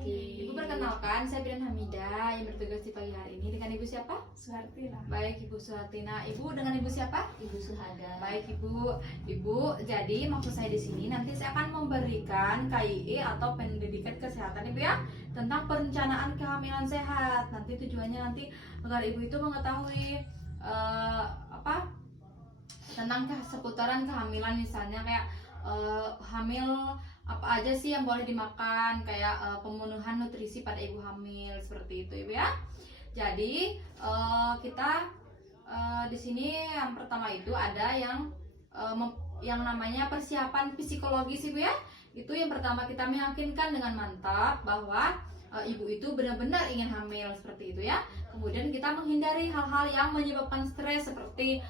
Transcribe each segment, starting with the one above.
Ibu perkenalkan, saya Bidan Hamidah yang bertugas di pagi hari ini. Dengan Ibu siapa? Suhartina. Baik, Ibu Suhartina. Ibu dengan Ibu siapa? Ibu Suhada. Baik, Ibu. Jadi maksud saya di sini nanti saya akan memberikan KIE atau pendidikan kesehatan Ibu ya, tentang perencanaan kehamilan sehat. Nanti tujuannya nanti agar Ibu itu mengetahui tentang seputaran kehamilan, misalnya kayak hamil apa aja sih yang boleh dimakan, kayak pemenuhan nutrisi pada ibu hamil, seperti itu Ibu ya. Jadi kita di sini yang pertama itu ada yang namanya persiapan psikologis Ibu ya. Itu yang pertama, kita meyakinkan dengan mantap bahwa ibu itu benar-benar ingin hamil, seperti itu ya. Kemudian kita menghindari hal-hal yang menyebabkan stres, seperti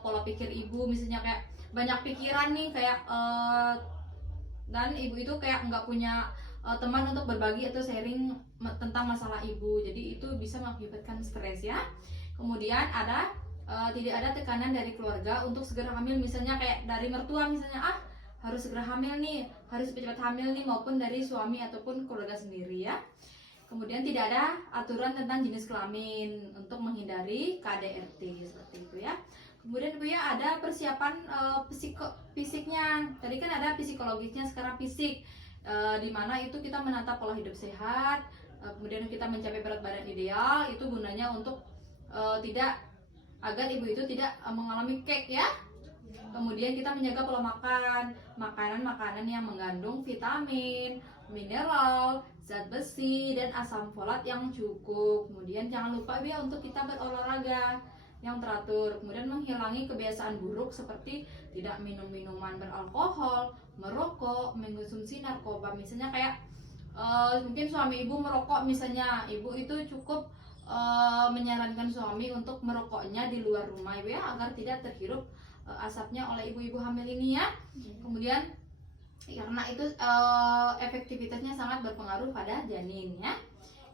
pola pikir ibu, misalnya kayak banyak pikiran nih, kayak dan ibu itu kayak nggak punya teman untuk berbagi atau sharing tentang masalah ibu, jadi itu bisa mengakibatkan stres ya. Kemudian ada tidak ada tekanan dari keluarga untuk segera hamil, misalnya kayak dari mertua, misalnya harus segera hamil nih, harus cepat hamil nih, maupun dari suami ataupun keluarga sendiri ya. Kemudian tidak ada aturan tentang jenis kelamin untuk menghindari KDRT, seperti itu ya. Kemudian Bu ya, ada persiapan fisiknya. Tadi kan ada psikologisnya, sekarang fisik. Di mana itu kita menata pola hidup sehat, kemudian kita mencapai berat badan ideal. Itu gunanya untuk agar ibu itu tidak mengalami kek ya. Kemudian kita menjaga pola makan, makanan yang mengandung vitamin, mineral, zat besi, dan asam folat yang cukup. Kemudian jangan lupa ya untuk kita berolahraga yang teratur. Kemudian menghilangi kebiasaan buruk seperti tidak minum minuman beralkohol, merokok, mengkonsumsi narkoba. Misalnya kayak mungkin suami ibu merokok, misalnya ibu itu cukup menyarankan suami untuk merokoknya di luar rumah ya, agar tidak terhirup asapnya oleh ibu-ibu hamil ini ya. Kemudian karena itu efektivitasnya sangat berpengaruh pada janin ya.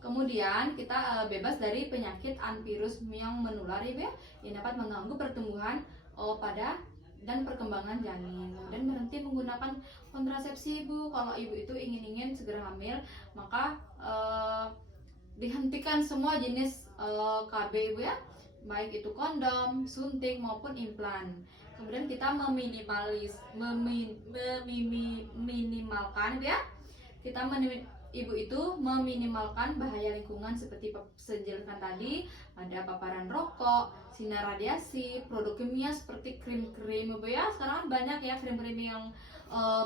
Kemudian kita bebas dari penyakit anvirus yang menular ya, yang dapat mengganggu pertumbuhan pada dan perkembangan janin. Kemudian berhenti menggunakan kontrasepsi ibu. Kalau ibu itu ingin segera hamil, maka dihentikan semua jenis KB ibu ya, baik itu kondom, suntik maupun implan. Kemudian kita meminimalkan ya, ibu itu meminimalkan bahaya lingkungan seperti sejelaskan tadi, ada paparan rokok, sinar radiasi, produk kimia seperti krim-krim ibu ya. Sekarang banyak ya krim-krim yang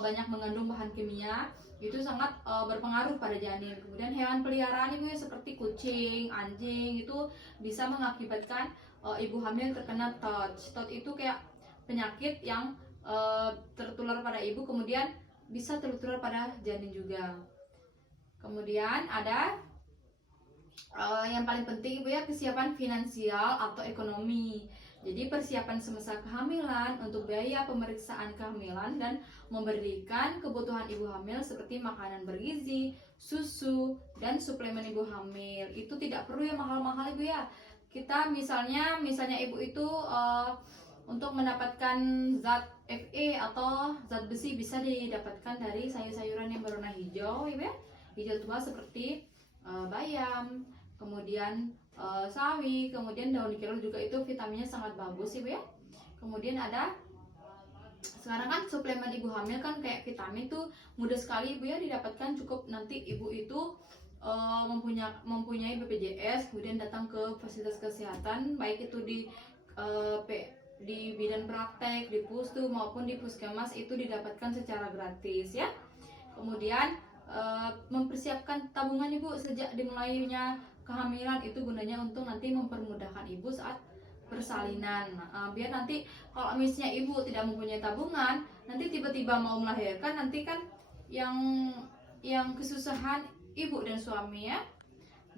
banyak mengandung bahan kimia, itu sangat berpengaruh pada janin. Kemudian hewan peliharaan ibu ya, seperti kucing, anjing, itu bisa mengakibatkan ibu hamil terkena TOTS. TOTS itu kayak penyakit yang tertular pada ibu, kemudian bisa tertular pada janin juga. Kemudian ada yang paling penting ibu ya, kesiapan finansial atau ekonomi. Jadi persiapan semasa kehamilan untuk biaya pemeriksaan kehamilan dan memberikan kebutuhan ibu hamil seperti makanan bergizi, susu, dan suplemen ibu hamil. Itu tidak perlu yang mahal-mahal ibu ya. Kita misalnya ibu itu untuk mendapatkan zat Fe atau zat besi bisa didapatkan dari sayur-sayuran yang berwarna hijau ibu ya. Hijau tua seperti bayam, kemudian sawi, kemudian daun kelor juga, itu vitaminnya sangat bagus ibu ya. Kemudian ada sekarang kan suplemen ibu hamil kan kayak vitamin tuh mudah sekali ibu ya didapatkan. Cukup nanti ibu itu mempunyai BPJS, kemudian datang ke fasilitas kesehatan, baik itu di bidan praktek, di pustu maupun di puskesmas, itu didapatkan secara gratis ya. Kemudian mempersiapkan tabungan ibu sejak dimulainya kehamilan, itu gunanya untuk nanti mempermudahkan ibu saat persalinan. Biar nanti kalau misalnya ibu tidak mempunyai tabungan, nanti tiba-tiba mau melahirkan, nanti kan yang kesusahan ibu dan suami ya.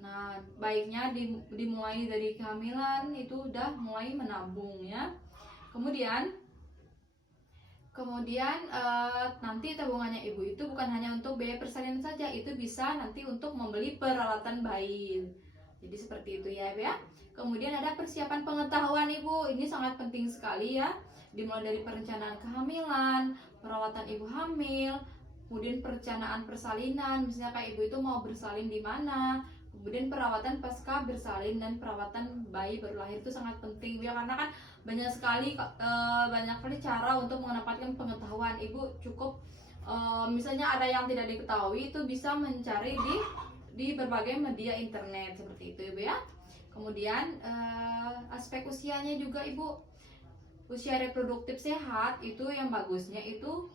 Nah, baiknya dimulai dari kehamilan itu udah mulai menabung ya. Kemudian nanti tabungannya ibu itu bukan hanya untuk biaya persalinan saja, itu bisa nanti untuk membeli peralatan bayi. Jadi seperti itu ya ibu ya. Kemudian ada persiapan pengetahuan ibu, ini sangat penting sekali ya. Dimulai dari perencanaan kehamilan, perawatan ibu hamil, kemudian perencanaan persalinan, misalnya kayak ibu itu mau bersalin di mana, kemudian perawatan pasca bersalin dan perawatan bayi baru lahir itu sangat penting ya, karena kan banyak sekali cara untuk mendapatkan pengetahuan. Ibu cukup misalnya ada yang tidak diketahui itu bisa mencari di berbagai media internet seperti itu ibu ya. Kemudian aspek usianya juga ibu, usia reproduktif sehat itu yang bagusnya itu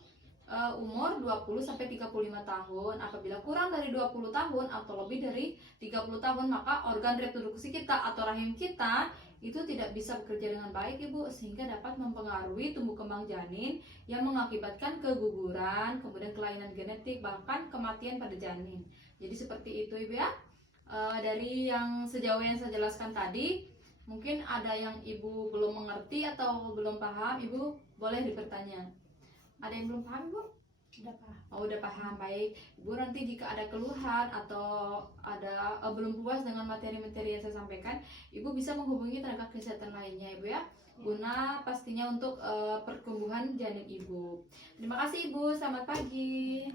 umur 20 sampai 35 tahun. Apabila kurang dari 20 tahun atau lebih dari 30 tahun, maka organ reproduksi kita atau rahim kita itu tidak bisa bekerja dengan baik ibu, sehingga dapat mempengaruhi tumbuh kembang janin yang mengakibatkan keguguran, kemudian kelainan genetik, bahkan kematian pada janin. Jadi seperti itu ibu ya. Dari yang sejauh yang saya jelaskan tadi, mungkin ada yang ibu belum mengerti atau belum paham, ibu boleh bertanya. Ada yang belum paham ibu? Udah paham. Oh, udah paham, baik. Ibu nanti jika ada keluhan atau ada belum puas dengan materi-materi yang saya sampaikan, ibu bisa menghubungi tenaga kesehatan lainnya ibu ya, guna pastinya untuk pertumbuhan janin ibu. Terima kasih ibu, selamat pagi.